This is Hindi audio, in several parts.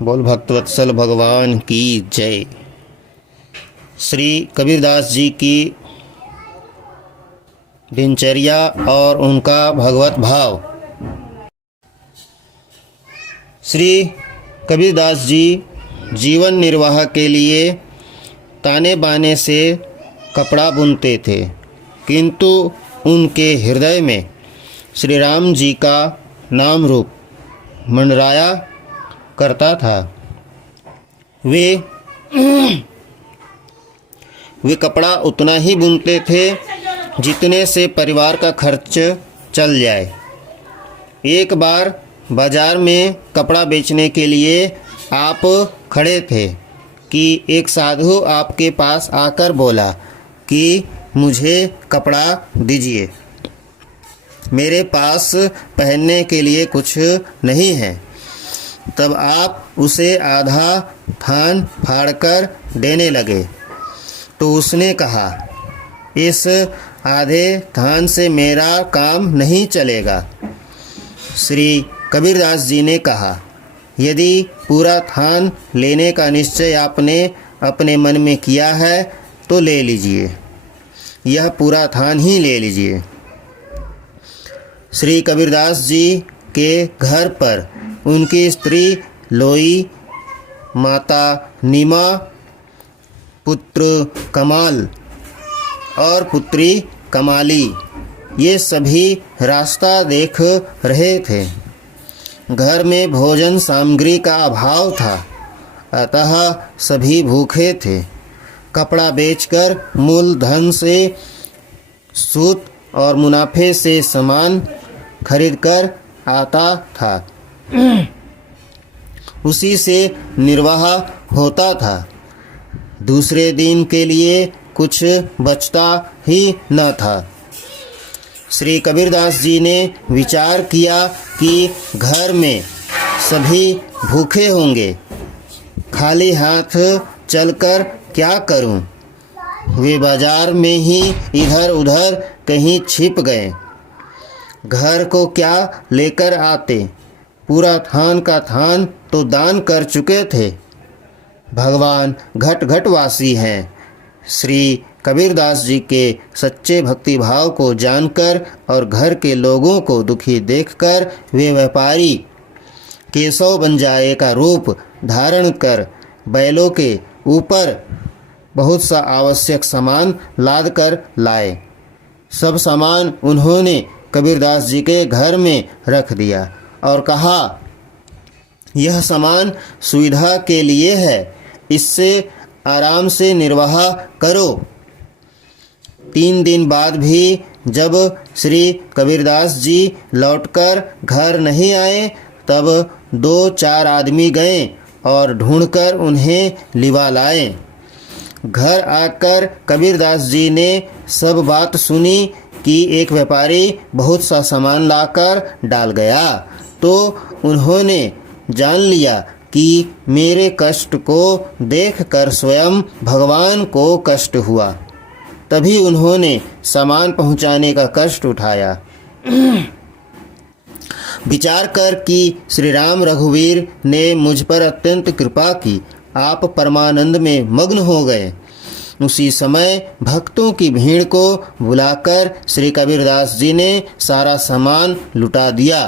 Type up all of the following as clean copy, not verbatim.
बोल भक्तवत्सल भगवान की जय। श्री कबीरदास जी की दिनचर्या और उनका भगवत भाव। श्री कबीरदास जी जीवन निर्वाह के लिए ताने बाने से कपड़ा बुनते थे, किंतु उनके हृदय में श्री राम जी का नाम रूप मंडराया करता था। वे कपड़ा उतना ही बुनते थे जितने से परिवार का खर्च चल जाए। एक बार बाजार में कपड़ा बेचने के लिए आप खड़े थे कि एक साधु आपके पास आकर बोला कि मुझे कपड़ा दीजिए, मेरे पास पहनने के लिए कुछ नहीं है। तब आप उसे आधा थान फाड़कर देने लगे तो उसने कहा, इस आधे थान से मेरा काम नहीं चलेगा। श्री कबीरदास जी ने कहा, यदि पूरा थान लेने का निश्चय आपने अपने मन में किया है तो ले लीजिए, यह पूरा थान ही ले लीजिए। श्री कबीरदास जी के घर पर उनकी स्त्री लोई, माता नीमा, पुत्र कमाल और पुत्री कमाली ये सभी रास्ता देख रहे थे। घर में भोजन सामग्री का अभाव था, अतः सभी भूखे थे। कपड़ा बेचकर मूलधन से सूत और मुनाफे से सामान खरीदकर आता था, उसी से निर्वाह होता था। दूसरे दिन के लिए कुछ बचता ही न था। श्री कबीरदास जी ने विचार किया कि घर में सभी भूखे होंगे, खाली हाथ चलकर क्या करूं। वे बाजार में ही इधर उधर कहीं छिप गए। घर को क्या लेकर आते, पूरा थान का थान तो दान कर चुके थे। भगवान घट घटवासी हैं। श्री कबीरदास जी के सच्चे भक्ति भाव को जानकर और घर के लोगों को दुखी देखकर वे व्यापारी केशव बंजाए का रूप धारण कर बैलों के ऊपर बहुत सा आवश्यक सामान लाद कर लाए। सब सामान उन्होंने कबीरदास जी के घर में रख दिया और कहा, यह सामान सुविधा के लिए है, इससे आराम से निर्वाह करो। 3 दिन बाद भी जब श्री कबीरदास जी लौटकर घर नहीं आए, तब 2-4 आदमी गए और ढूंढकर उन्हें लिवा लाए। घर आकर कबीरदास जी ने सब बात सुनी कि एक व्यापारी बहुत सा सामान लाकर डाल गया, तो उन्होंने जान लिया कि मेरे कष्ट को देखकर स्वयं भगवान को कष्ट हुआ। तभी उन्होंने सामान पहुंचाने का कष्ट उठाया। विचार कर कि श्री राम रघुवीर ने मुझ पर अत्यंत कृपा की, आप परमानंद में मग्न हो गए। उसी समय भक्तों की भीड़ को बुलाकर श्री कबीरदास जी ने सारा सामान लुटा दिया।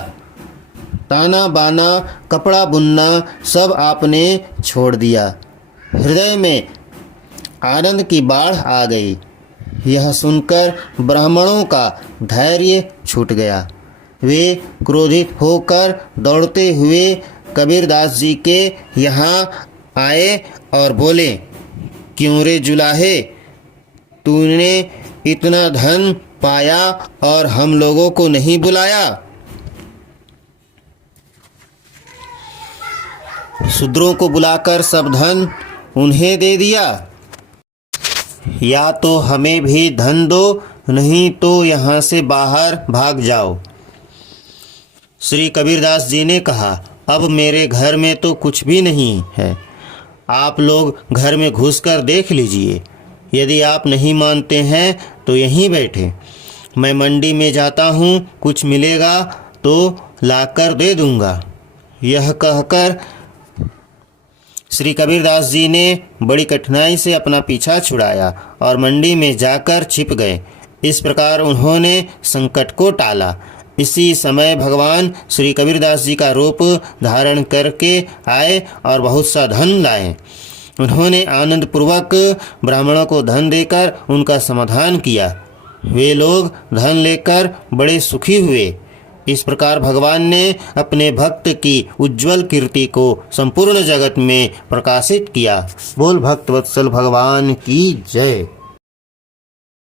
ताना बाना, कपड़ा बुनना सब आपने छोड़ दिया। हृदय में आनंद की बाढ़ आ गई। यह सुनकर ब्राह्मणों का धैर्य छूट गया। वे क्रोधित होकर दौड़ते हुए कबीरदास जी के यहाँ आए और बोले, क्यों रे जुलाहे, तूने इतना धन पाया और हम लोगों को नहीं बुलाया। शूद्रों को बुलाकर सब धन उन्हें दे दिया। या तो हमें भी धन दो, नहीं तो यहाँ से बाहर भाग जाओ। श्री कबीरदास जी ने कहा, अब मेरे घर में तो कुछ भी नहीं है, आप लोग घर में घुसकर देख लीजिए। यदि आप नहीं मानते हैं तो यहीं बैठे, मैं मंडी में जाता हूँ, कुछ मिलेगा तो लाकर दे दूँगा। यह कहकर श्री कबीरदास जी ने बड़ी कठिनाई से अपना पीछा छुड़ाया और मंडी में जाकर छिप गए। इस प्रकार उन्होंने संकट को टाला। इसी समय भगवान श्री कबीरदास जी का रूप धारण करके आए और बहुत सा धन लाए। उन्होंने आनंद पूर्वक ब्राह्मणों को धन देकर उनका समाधान किया। वे लोग धन लेकर बड़े सुखी हुए। इस प्रकार भगवान ने अपने भक्त की उज्जवल कीर्ति को संपूर्ण जगत में प्रकाशित किया। बोल भक्त वत्सल भगवान की जय।